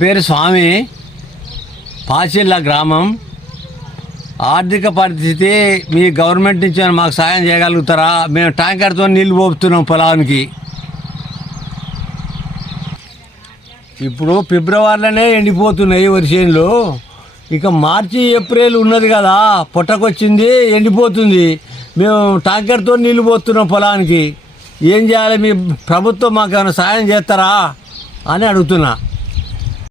పేరు స్వామి, పాచిల్ల గ్రామం. ఆర్థిక పరిస్థితి మీ గవర్నమెంట్ నుంచి మాకు సాయం చేయగలుగుతారా? మేము ట్యాంకర్తో నీళ్లు పోపుతున్నాం పొలానికి. ఇప్పుడు ఫిబ్రవరిలోనే ఎండిపోతున్నాయి వరి చేనులు. ఇక మార్చి ఏప్రిల్ ఉన్నది కదా, పొట్టకొచ్చింది, ఎండిపోతుంది. మేము ట్యాంకర్తో నీళ్లు పోతున్నాం పొలానికి. ఏం చేయాలి? మీ ప్రభుత్వం మాకు ఏమైనా సాయం చేస్తారా అని అడుగుతున్నా.